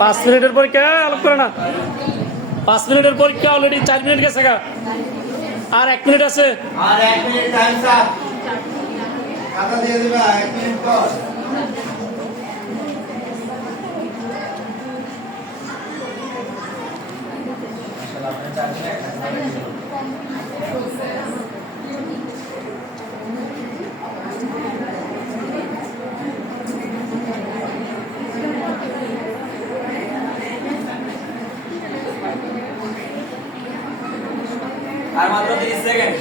পাঁচ মিনিটের পরীক্ষা আলাপ করে না। পাঁচ মিনিটের পরীক্ষা অলরেডি চার মিনিট গেছে গা। আর এক মিনিট আছে। আর এক মিনিট টাইম স্যার খাতা দিয়ে দিবা, এক মিনিট পর। আর মাত্র 30 সেকেন্ড।